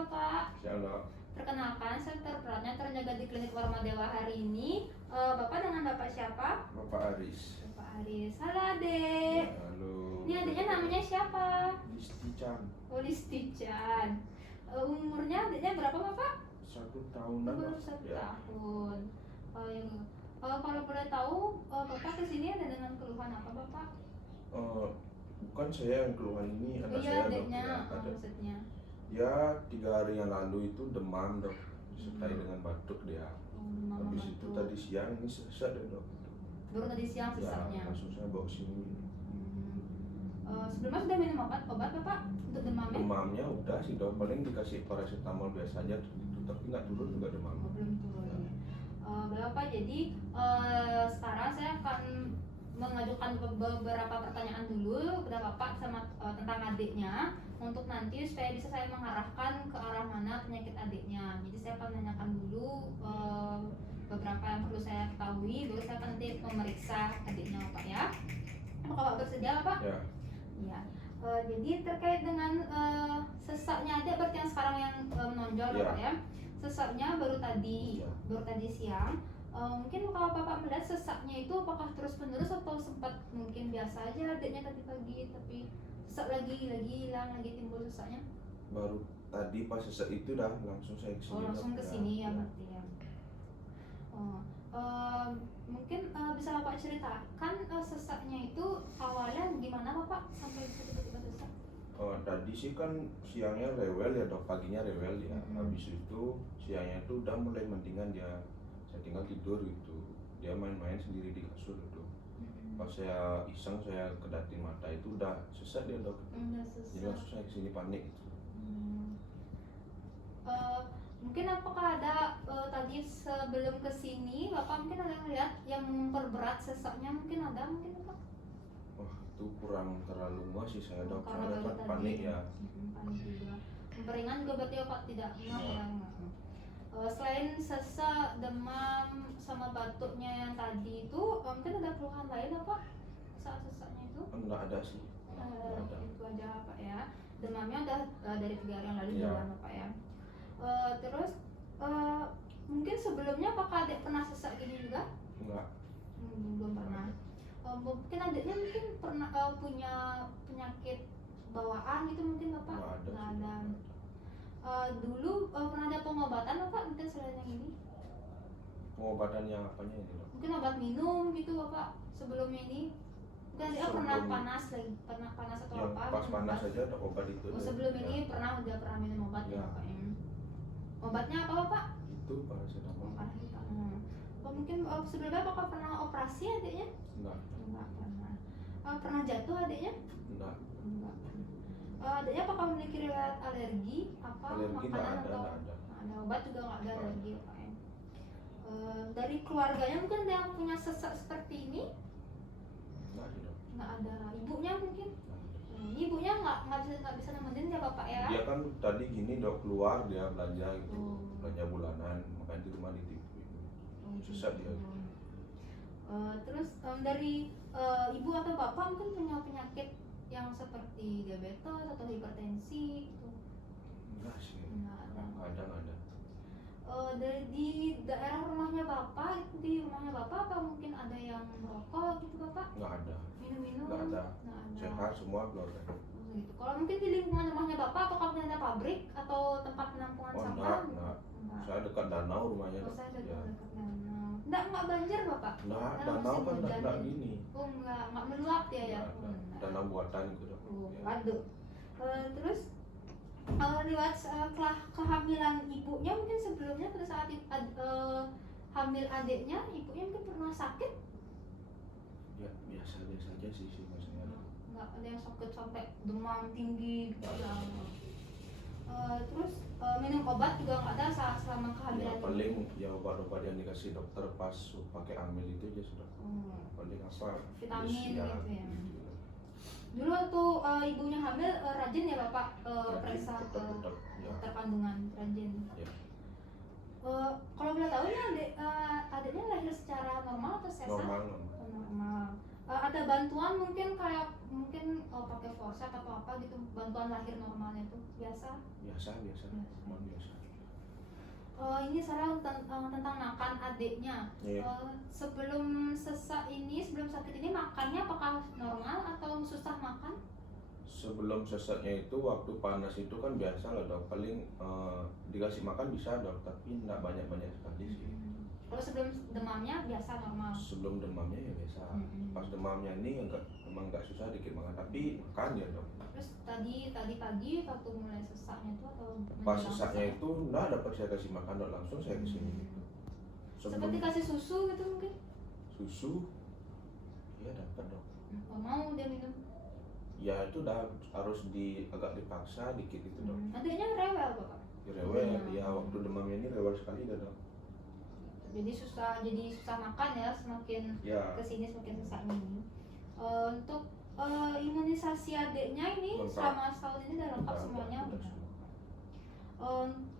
Bapak. Siang dok. Perkenalkan, saya terperatnya terjaga di klinik Warma Dewa hari ini. Bapak dengan Bapak siapa? Bapak Aris. Bapak Aris. Halo adek. Halo. Ini adiknya namanya siapa? Listi Chan. Oh, Listi Chan. Umurnya adiknya berapa Bapak? 1 tahunan. Baru 1 tahun. Kalau boleh tahu, Bapak kesini ada dengan keluhan apa Bapak? Bukan saya yang keluhan ini, anak saya dok. Adiknya, Ya, ada. maksudnya. Ya 3 hari yang lalu itu demam dok, disertai dengan batuk dia. Demam Habis itu batuk. tadi siang ini sesak deh dok. Baru tadi siang sesaknya. Ya, langsung saya bawa sini. Sebelumnya sudah minum obat Bapak untuk demamnya? Demamnya udah sih dok, paling dikasih paracetamol biasa aja gitu, tapi nggak turun juga demam. Oh, belum turun. Ya. Bapak, jadi sekarang saya akan mengajukan beberapa pertanyaan dulu kepada Bapak sama tentang adiknya, untuk nanti supaya bisa saya mengarahkan ke arah mana penyakit adiknya. Jadi saya akan menanyakan dulu beberapa yang perlu saya ketahui, baru saya akan nanti memeriksa adiknya Bapak ya. Apakah Bapak bersedia Bapak? Ya. Ya. Jadi terkait dengan sesaknya adik, berarti yang sekarang yang menonjol Ya. Bapak ya. Sesaknya baru tadi siang. Mungkin kalau Bapak melihat sesaknya itu apakah terus menerus atau sempat mungkin biasa aja adiknya tadi pagi, tapi sesak lagi hilang lagi timbul sesaknya? Baru tadi pas sesak itu dah langsung saya kesini. Oh, langsung dok. ke sini ya Ya. berarti ya. Mungkin bisa Bapak ceritakan sesaknya itu awalnya gimana Bapak sampai bisa tiba-tiba sesak? Tadi sih kan siangnya rewel ya dok, paginya rewel ya. Habis itu siangnya itu udah mulai mendingan dia. Saya tinggal tidur gitu. Dia main-main sendiri di kasur itu. Pas saya iseng saya kedatin mata itu udah sesak dia dok. Udah Jadi sesak. langsung saya kesini panik gitu. Mungkin apakah ada tadi sebelum kesini Bapak mungkin ada melihat yang memperberat sesaknya, mungkin ada mungkin Bapak? Wah itu kurang terlalu muas sih saya dok. Karena Soalnya baru kan tadi. panik ya. Panik juga. Memperingan juga berarti Bapak tidak Ya. ya. Selain sesak, demam, sama batuknya yang tadi itu, mungkin ada keluhan lain Bapak saat sesaknya itu? Enggak ada sih. Enggak ada. Itu aja Pak ya. Demamnya udah dari 3 hari yang lalu Ya. juga Bapak ya. Terus mungkin sebelumnya apakah adik pernah sesak gini juga? Enggak. Belum pernah. Mungkin adiknya mungkin pernah punya penyakit bawaan gitu mungkin Bapak? Enggak ada. Nggak ada. Dulu pernah ada pengobatan Bapak mungkin selain yang ini? Pengobatan yang apanya ini dok? Mungkin obat minum gitu Bapak sebelumnya ini? Mungkin adiknya pernah panas atau Yang apa? pas minum panas obat? aja ada obat itu. Sebelum Ya. ini udah pernah minum obat ya Ya. Bapak ya? Obatnya apa Bapak? Itu paracetamol. Mungkin sebelumnya Bapak pernah operasi adiknya? Enggak. Enggak pernah. Pernah jatuh adiknya? Enggak. Enggak pernah. Adiknya apakah memiliki riwayat alergi apa Alergi enggak makanan ada, atau enggak ada. ada obat juga enggak ada alergi Pak ya? Dari keluarganya mungkin ada yang punya sesak seperti ini? Enggak sih dok. Enggak ada. Ibunya mungkin? Enggak ada. Ibunya nggak bisa nemenin ya Bapak ya? Dia kan tadi gini dok, keluar dia belanja gitu. Oh. Belanja bulanan, makanya di rumah dititipin. Sesak dia. Terus dari ibu atau bapak mungkin punya penyakit yang seperti diabetes atau hipertensi gitu? Enggak sih. Enggak ada. Enggak ada. Di daerah rumahnya bapak, di rumahnya bapak apa mungkin ada yang merokok gitu Bapak? Enggak ada. Minum-minum? Enggak ada. Nggak ada. Sehat semua keluarga. Gitu. Kalau mungkin di lingkungan rumahnya bapak, apakah mungkin ada pabrik atau tempat penampungan Oh sampah? enggak. Enggak. Saya dekat danau rumahnya. Oh, Dok. saya ada Ya. dekat danau. Enggak banjir Bapak? Nah, Dalam danau musim kan hujan enggak ya? gini. Oh enggak meluap ya ya? Enggak. Danau buatan gitu dok. Oh, Ya. waduh. Terus riwayat kehamilan ibunya mungkin sebelumnya pada saat hamil adiknya, ibunya mungkin pernah sakit? Ya biasa-biasa aja sih maksudnya. Nggak ada yang sakit sampai demam tinggi gitu ya. Terus minum obat juga nggak ada selama Ya kehamilan ini? paling ya obat-obat yang dikasih dokter pas pakai hamil itu aja sudah. Paling apa? Vitamin ya, gitu ya. Dulu waktu ibunya hamil rajin ya Bapak periksa ke tetap, ya. dokter kandungan, rajin. Ya. Kalau boleh tahu ini adiknya lahir secara normal atau sesar? Normal. Normal. ada bantuan mungkin kayak mungkin pakai forceps atau apa gitu, bantuan lahir normalnya itu biasa. Biasa cuma biasa. Ini Sarah tentang makan adiknya. Iya. Sebelum sesak ini, sebelum sakit ini makannya apakah normal atau susah makan? Sebelum sesaknya itu waktu panas itu kan biasa lah dok, paling dikasih makan bisa dok, tapi nggak banyak sekali sih. Kalau sebelum demamnya biasa normal. Sebelum demamnya ya biasa. Pas demamnya ini emang nggak susah dikit makan, tapi makan ya dok. Terus tadi pagi waktu mulai sesaknya itu atau Pas menjelang sesaknya sesak? itu nggak dapat saya kasih makan dok, langsung saya kesini gitu. Seperti kasih susu gitu mungkin? Susu, ya dapat dok. Oh, mau dia minum? Ya itu udah harus agak dipaksa dikit gitu dok. Adiknya rewel bapak? Rewel, ya waktu demamnya ini rewel sekali dah dok. Jadi susah makan ya, semakin Ya. kesini semakin susah ini. Untuk imunisasi adiknya ini Lengkap. selama setahun ini udah lengkap Udah, semuanya. udah semua.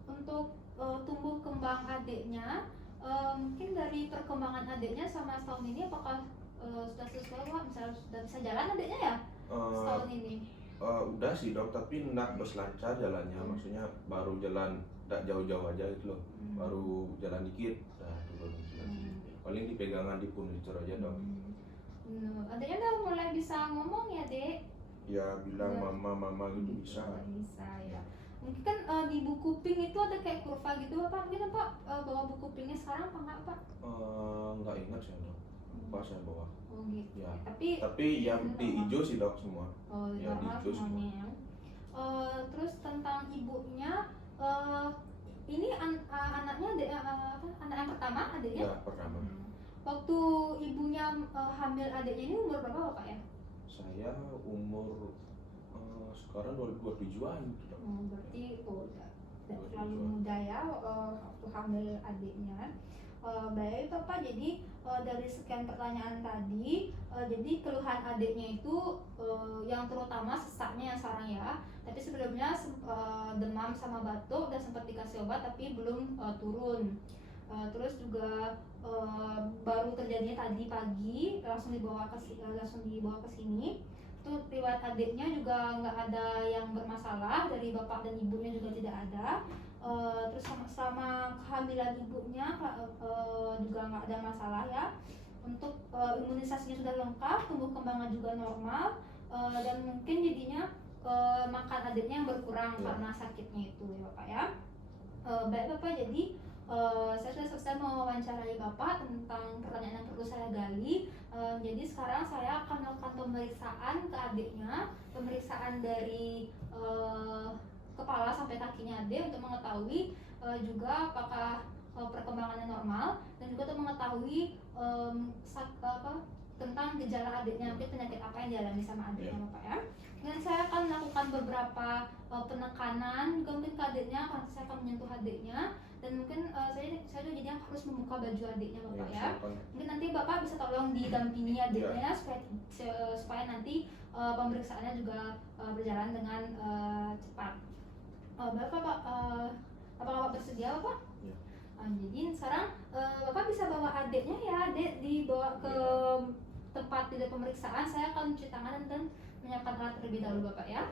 Untuk tumbuh kembang adiknya, mungkin dari perkembangan adiknya sama setahun ini apakah sudah sesuai Pak? Misalnya sudah bisa jalan adiknya ya setahun ini? Udah sih dok, tapi enggak berselancar jalannya, maksudnya baru jalan enggak jauh-jauh aja gitu loh, baru jalan dikit, nah turun gitu lagi. Paling dipegangan di furniture aja dok. Adiknya udah mulai bisa ngomong ya dek? Ya bilang mama gitu bisa. Bisa ya. Mungkin kan di buku pink itu ada kayak kurva gitu apa? Mungkin apa bawa buku pinknya sekarang apa enggak Pak? Nggak ingat sih dok, lupa saya bawa. Oh gitu. Ya. Tapi yang di hijau sih dok semua. oh, Ya, normal di hijau semuanya ya. Terus tentang ibunya, ini anaknya anak yang pertama adiknya? Ya pertama. Waktu ibunya hamil adiknya ini umur berapa Bapak ya? Saya umur sekarang 27-an gitu dok. Berarti udah tidak terlalu 27-an. muda ya waktu hamil adiknya. Baik Bapak, jadi dari sekian pertanyaan tadi, jadi keluhan adiknya itu yang terutama sesaknya yang sekarang ya, tapi sebelumnya demam sama batuk dan sempat dikasih obat tapi belum turun. Terus juga baru terjadinya tadi pagi langsung dibawa ke sini. Itu riwayat adiknya juga nggak ada yang bermasalah, dari bapak dan ibunya juga tidak ada. Terus selama kehamilan ibunya juga nggak ada masalah ya. Untuk imunisasinya sudah lengkap, tumbuh kembangnya juga normal, dan mungkin jadinya makan adiknya yang berkurang karena sakitnya itu ya Bapak ya. Baik Bapak, jadi saya sudah selesai mewawancarai Bapak tentang pertanyaan yang perlu saya gali. Jadi sekarang saya akan melakukan pemeriksaan ke adiknya, pemeriksaan dari kepala sampai kakinya adik untuk mengetahui juga apakah perkembangannya normal, dan juga untuk mengetahui tentang gejala adiknya, mungkin penyakit apa yang dialami sama adiknya Bapak ya. Dan saya akan melakukan beberapa penekanan juga mungkin ke adiknya, karena saya akan menyentuh adiknya, dan mungkin saya juga jadi harus membuka baju adiknya Bapak ya. Mungkin nanti Bapak bisa tolong didampingi adiknya supaya nanti pemeriksaannya juga berjalan dengan cepat. Bapak, apakah Bapak bersedia Bapak? Ya. Jadi sekarang Bapak bisa bawa adiknya ya, adik dibawa ke tempat tidak pemeriksaan. Saya akan mencuci tangan dan menyiapkan alat terlebih dahulu Bapak ya.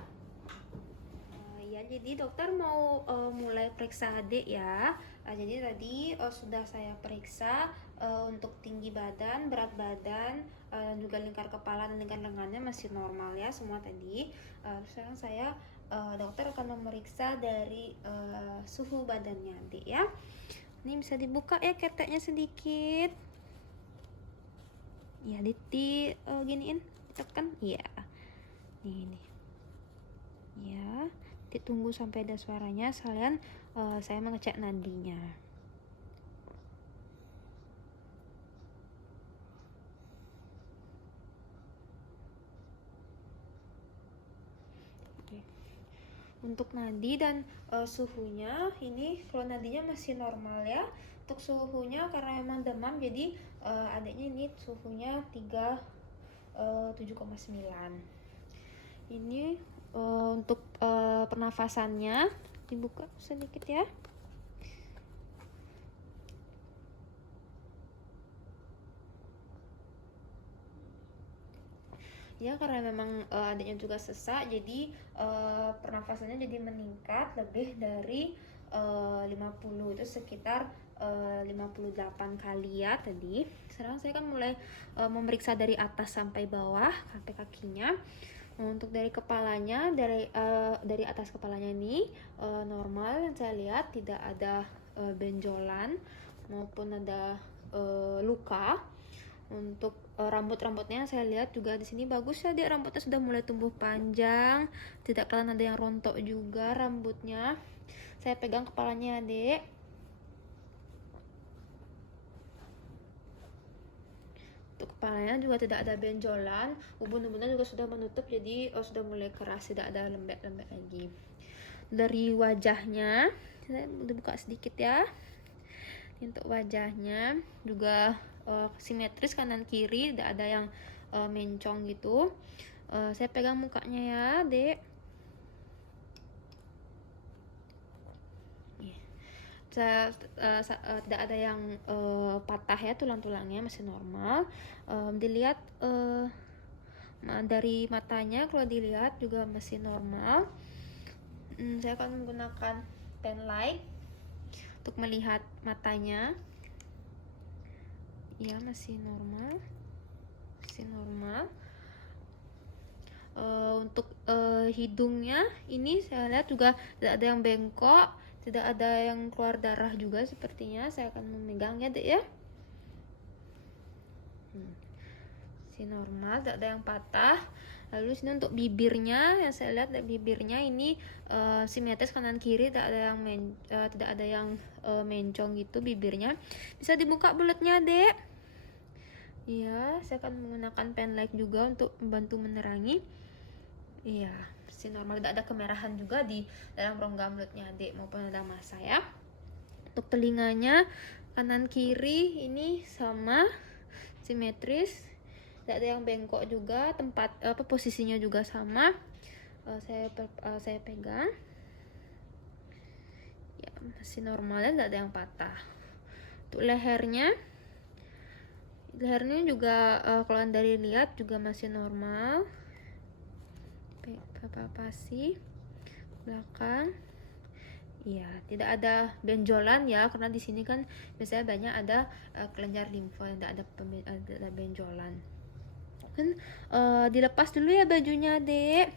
Ya, jadi dokter mau mulai periksa adik ya. Jadi tadi sudah saya periksa untuk tinggi badan, berat badan, juga lingkar kepala dan lingkar lengannya masih normal ya semua tadi. Sekarang saya dokter akan memeriksa dari suhu badannya adik ya. Ini bisa dibuka ya keteknya sedikit. Ya, giniin, ditekan. Iya. Nih. Ya. Ditunggu sampai ada suaranya, sekalian saya mengecek nadinya. Oke. Untuk nadi dan suhunya, ini kalau nadinya masih normal ya. Untuk suhunya karena memang demam, jadi adiknya ini suhunya 7,9. Ini untuk pernafasannya dibuka sedikit ya. Ya karena memang adiknya juga sesak, jadi pernafasannya jadi meningkat lebih dari 50, itu sekitar 58 kali ya tadi. Sekarang saya kan mulai memeriksa dari atas sampai bawah, sampai kakinya. Untuk dari kepalanya, dari atas kepalanya ini normal, dan saya lihat tidak ada benjolan maupun ada luka. Untuk rambut-rambutnya saya lihat juga di sini bagus ya, Dek. Rambutnya sudah mulai tumbuh panjang, tidak kelihatan ada yang rontok juga rambutnya. Saya pegang kepalanya, Dek. Untuk kepalanya juga tidak ada benjolan, ubun-ubunnya juga sudah menutup, jadi sudah mulai keras, tidak ada lembek-lembek lagi. Dari wajahnya, saya udah buka sedikit ya. Untuk wajahnya juga simetris kanan kiri, tidak ada yang mencong gitu. Saya pegang mukanya ya, Dek. Tidak ada yang patah ya, tulang-tulangnya masih normal. Dilihat dari matanya, kalau dilihat juga masih normal. Saya akan menggunakan pen light untuk melihat matanya. Ya, masih normal. Untuk hidungnya ini saya lihat juga tidak ada yang bengkok, tidak ada yang keluar darah juga sepertinya. Saya akan memegangnya, Dek ya. Masih normal, tidak ada yang patah. Lalu sini untuk bibirnya, yang saya lihat bibirnya ini simetris kanan kiri, tidak ada yang mencong gitu bibirnya. Bisa dibuka bulatnya, Dek. Iya, saya akan menggunakan pen light juga untuk membantu menerangi. Iya, masih normal, tidak ada kemerahan juga di dalam rongga mulutnya, Dek, maupun ada massa ya. Untuk telinganya kanan kiri ini sama, simetris, tidak ada yang bengkok juga, tempat posisinya juga sama. Saya pegang. Ya, masih normal ya, tidak ada yang patah. Untuk lehernya juga kalau dari lihat juga masih normal. Palpasi belakang, iya, tidak ada benjolan ya, karena di sini kan biasanya banyak ada kelenjar limfa yang tidak ada benjolan. Kan dilepas dulu ya bajunya, Dek.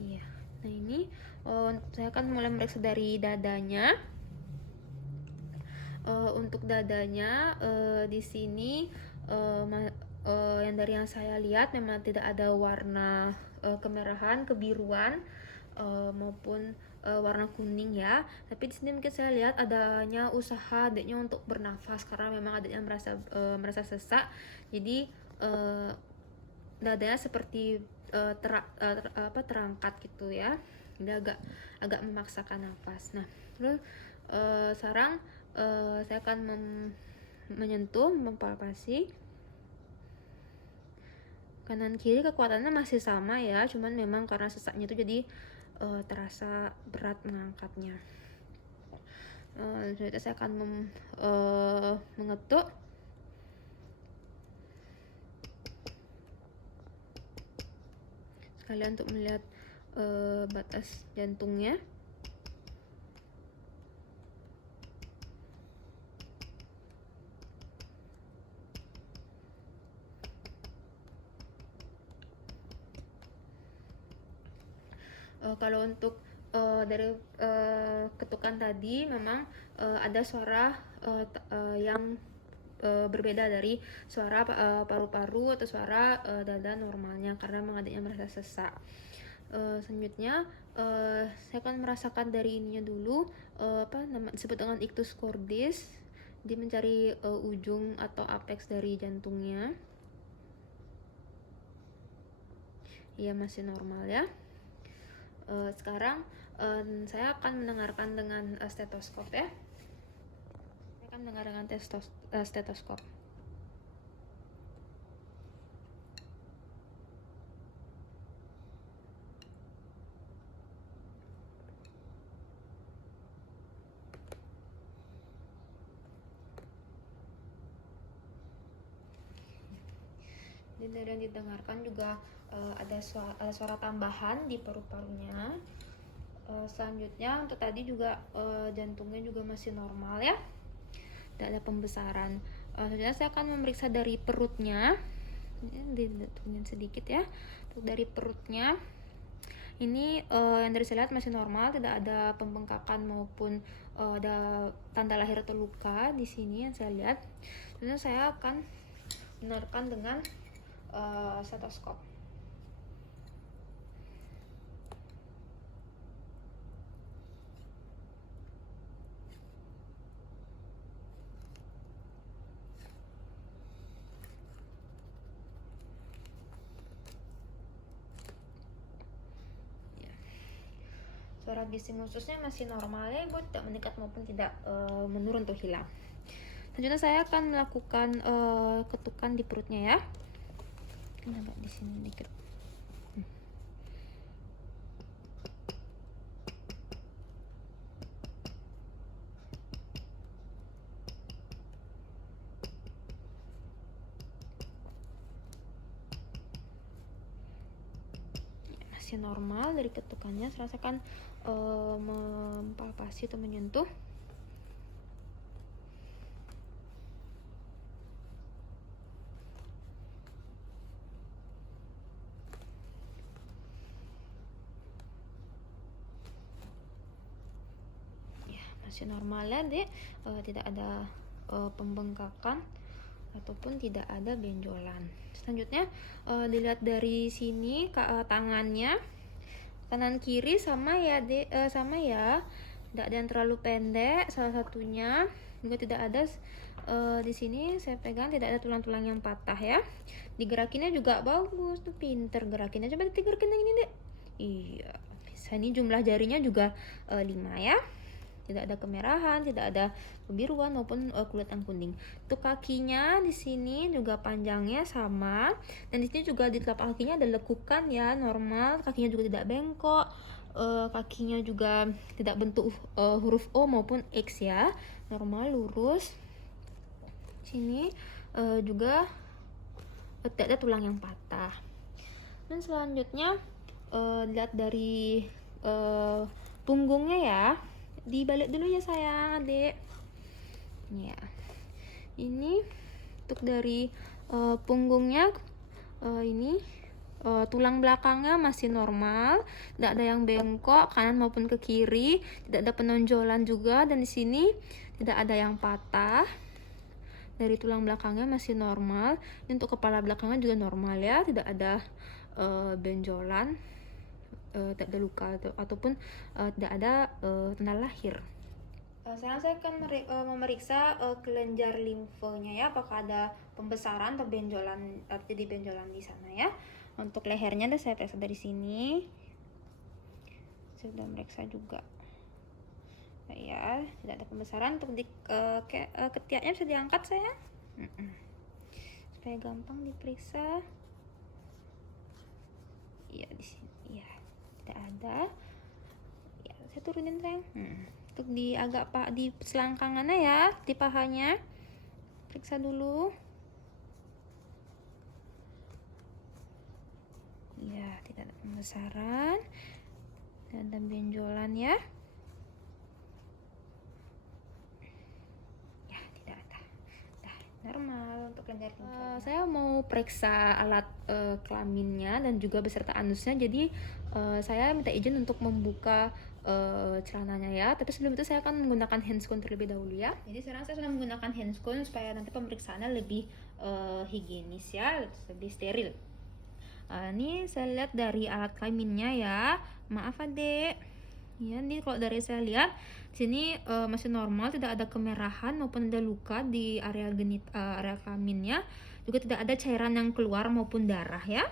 Iya, nah ini saya akan mulai meriksa dari dadanya. Untuk dadanya di sini yang dari yang saya lihat memang tidak ada warna kemerahan, kebiruan maupun warna kuning ya. Tapi di sini mungkin saya lihat adanya usaha adiknya untuk bernafas, karena memang adiknya merasa sesak. Jadi dadanya seperti terangkat gitu ya. Dia agak memaksakan nafas. Nah, terus sekarang saya akan menyentuh, mempalpasi kanan kiri. Kekuatannya masih sama ya, cuman memang karena sesaknya itu jadi terasa berat mengangkatnya. Jadi saya akan mengetuk sekalian untuk melihat batas jantungnya. Kalau untuk dari ketukan tadi memang ada suara yang berbeda dari suara paru-paru atau suara dada normalnya, karena memang adiknya merasa sesak. Selanjutnya saya akan merasakan dari ininya dulu, disebut dengan ictus cordis. Dia mencari ujung atau apex dari jantungnya. Iya, masih normal ya. Sekarang saya akan mendengarkan dengan stetoskop ya. Saya akan mendengar dengan stetoskop. Dan didengarkan juga ada suara tambahan di paru-parunya. Selanjutnya untuk tadi juga jantungnya juga masih normal ya, tidak ada pembesaran. Selanjutnya saya akan memeriksa dari perutnya. Diturunin sedikit ya. Untuk dari perutnya ini yang dari saya lihat masih normal, tidak ada pembengkakan maupun ada tanda lahir atau luka di sini yang saya lihat. Selanjutnya saya akan benarkan dengan stetoskop. Suara bising ususnya masih normal ya Ibu, tidak meningkat maupun tidak menurun atau hilang. Selanjutnya saya akan melakukan ketukan di perutnya ya. Ini agak di sini dikit. Masih normal dari ketukannya, saya rasakan mempalpasi atau menyentuh. Ya, masih normal ya Dek, tidak ada pembengkakan ataupun tidak ada benjolan. Selanjutnya dilihat dari sini tangannya kanan kiri sama ya sama ya, tidak ada yang terlalu pendek, salah satunya juga tidak ada di sini saya pegang tidak ada tulang-tulang yang patah ya. Digerakinnya juga bagus tuh, pinter gerakinnya, coba digerakin yang ini Dek. Iya bisa, ini jumlah jarinya juga 5 ya, tidak ada kemerahan, tidak ada kebiruan maupun kulit yang kuning. Untuk kakinya di sini juga panjangnya sama, dan di sini juga di telapak kakinya ada lekukan ya, normal. Kakinya juga tidak bengkok, kakinya juga tidak bentuk huruf O maupun X ya, normal lurus. Sini juga tidak ada tulang yang patah. Dan selanjutnya lihat dari punggungnya ya, dibalik dulu ya sayang Adik ya. Ini untuk dari punggungnya ini tulang belakangnya masih normal, tidak ada yang bengkok kanan maupun ke kiri, tidak ada penonjolan juga, dan di sini tidak ada yang patah. Dari tulang belakangnya masih normal. Ini untuk kepala belakangnya juga normal ya, tidak ada benjolan, tidak ada luka ataupun tidak ada tanda lahir. Sekarang saya akan memeriksa kelenjar limfenya ya, apakah ada pembesaran atau benjolan, jadi benjolan di sana ya. Untuk lehernya saya periksa dari sini, saya sudah meriksa juga ya, tidak ada pembesaran. Untuk di ketiaknya bisa diangkat saya supaya gampang diperiksa. Iya di sini ya, tidak ada ya, saya turunin sayang. Untuk di agak di selangkangannya ya, di pahanya periksa dulu ya, tidak ada pembesaran, tidak ada benjolan ya. Ya tidak ada, normal untuk kelenjar limfanya. Saya mau periksa alat kelaminnya dan juga beserta anusnya, jadi saya minta izin untuk membuka celananya ya, tapi sebelum itu saya akan menggunakan handscoon terlebih dahulu ya. Jadi sekarang saya sudah menggunakan handscoon supaya nanti pemeriksaannya lebih higienis ya, lebih steril. Ini saya lihat dari alat kelaminnya ya, maaf Adek ya, ini kalau dari saya lihat sini masih normal, tidak ada kemerahan maupun ada luka di area area kelaminnya, juga tidak ada cairan yang keluar maupun darah ya.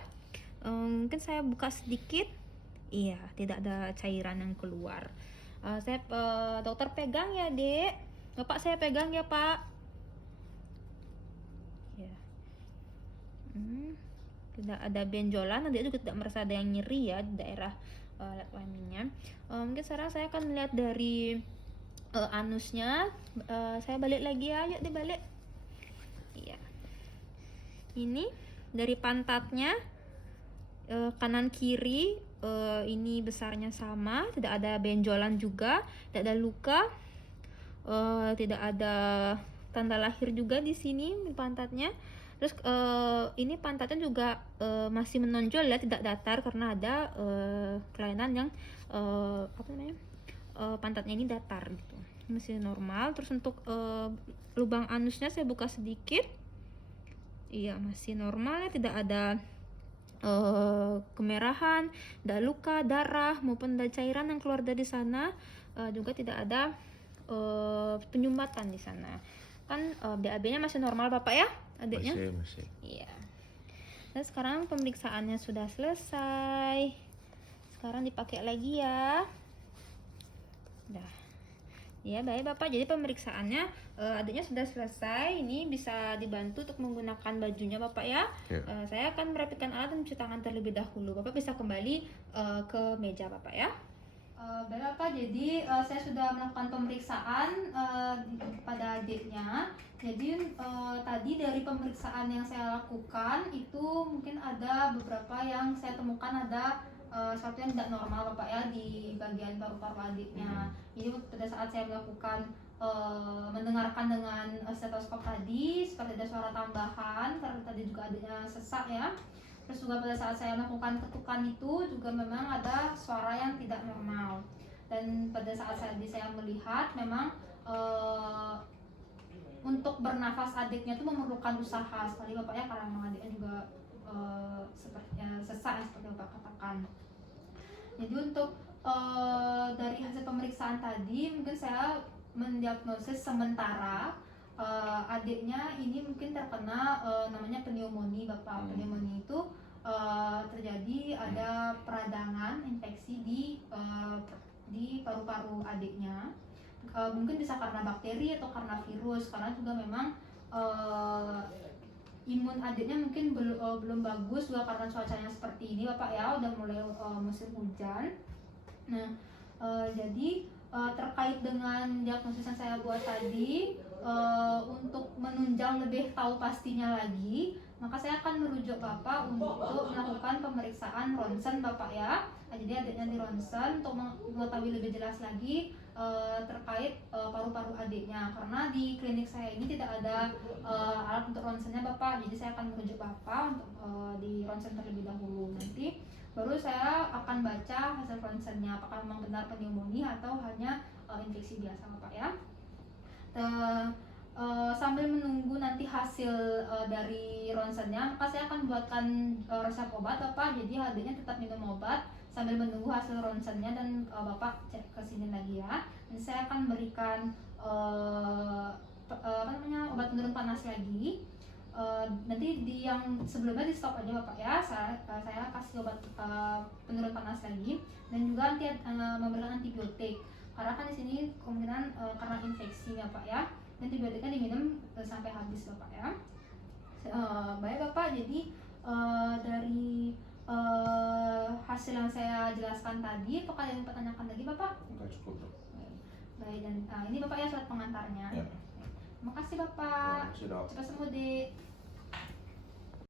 Mungkin saya buka sedikit. Iya, tidak ada cairan yang keluar. Saya dokter pegang ya Dek, Bapak saya pegang ya Pak ya. Tidak ada benjolan, Adik juga tidak merasa ada yang nyeri ya di daerah kelaminnya. Mungkin sekarang saya akan melihat dari anusnya. Saya balik lagi ya, yuk dibalik. Iya. Ini dari pantatnya kanan kiri ini besarnya sama, tidak ada benjolan juga, tidak ada luka, tidak ada tanda lahir juga di sini di pantatnya. Terus ini pantatnya juga masih menonjol ya, tidak datar karena ada kelainan yang pantatnya ini datar gitu, masih normal. Terus untuk lubang anusnya saya buka sedikit, iya masih normal ya, tidak ada kemerahan, tidak luka, darah maupun ada cairan yang keluar dari sana, juga tidak ada penyumbatan di sana. Kan BAB-nya masih normal Bapak ya, adiknya? Masih. Iya. Dan sekarang pemeriksaannya sudah selesai. Sekarang dipakai lagi ya. Udah. Ya baik Bapak, jadi pemeriksaannya adiknya sudah selesai. Ini bisa dibantu untuk menggunakan bajunya Bapak ya. Saya akan merapikan alat dan mencuci tangan terlebih dahulu. Bapak bisa kembali ke meja Bapak ya. Baik Bapak, jadi saya sudah melakukan pemeriksaan pada adiknya. Jadi tadi dari pemeriksaan yang saya lakukan itu mungkin ada beberapa yang saya temukan ada suatu yang tidak normal Bapak ya di bagian paru-paru adiknya. Jadi pada saat saya melakukan mendengarkan dengan stetoskop tadi, seperti ada suara tambahan karena tadi juga adiknya sesak ya. Terus juga pada saat saya melakukan ketukan itu juga memang ada suara yang tidak normal. Dan pada saat saya melihat memang untuk bernafas adiknya itu memerlukan usaha sekali Bapak ya, karena memang adiknya juga sepertinya sesak ya, seperti Bapak katakan. Jadi untuk dari hasil pemeriksaan tadi mungkin saya mendiagnosis sementara adiknya ini mungkin terkena namanya pneumonia Bapak. Pneumonia itu terjadi ada peradangan infeksi di paru-paru adiknya. Mungkin bisa karena bakteri atau karena virus, karena juga memang imun adiknya mungkin belum bagus juga karena cuacanya seperti ini Bapak ya, udah mulai musim hujan. Nah jadi terkait dengan diagnosis yang saya buat tadi, untuk menunjang lebih tahu pastinya lagi, maka saya akan merujuk Bapak untuk melakukan pemeriksaan ronsen Bapak ya. Jadi adiknya di ronsen untuk mengetahui lebih jelas lagi terkait paru-paru adiknya, karena di klinik saya ini tidak ada alat untuk ronsennya Bapak. Jadi saya akan merujuk Bapak untuk di ronsen terlebih dahulu, nanti baru saya akan baca hasil ronsennya apakah memang benar pneumonia atau hanya infeksi biasa Bapak ya. Sambil menunggu nanti hasil dari ronsennya, maka saya akan buatkan resep obat Bapak. Jadi adiknya tetap minum obat sambil menunggu hasil ronsennya, dan Bapak cek ke sini lagi ya. Dan saya akan berikan obat penurun panas lagi. Nanti di yang sebelumnya di stop aja Bapak ya. Saya kasih obat penurun panas lagi, dan juga memberikan antibiotik karena kan di sini kemungkinan karena infeksi ya Pak ya. Antibiotiknya diminum sampai habis Bapak ya. Baik Bapak, jadi dari hasil yang saya jelaskan tadi, apakah ada yang pertanyakan lagi Bapak? Enggak, cukup. Baik, dan ini Bapak ya surat pengantarnya. Ya. Terima kasih Bapak. Sudah. Cepat sembuh Dik.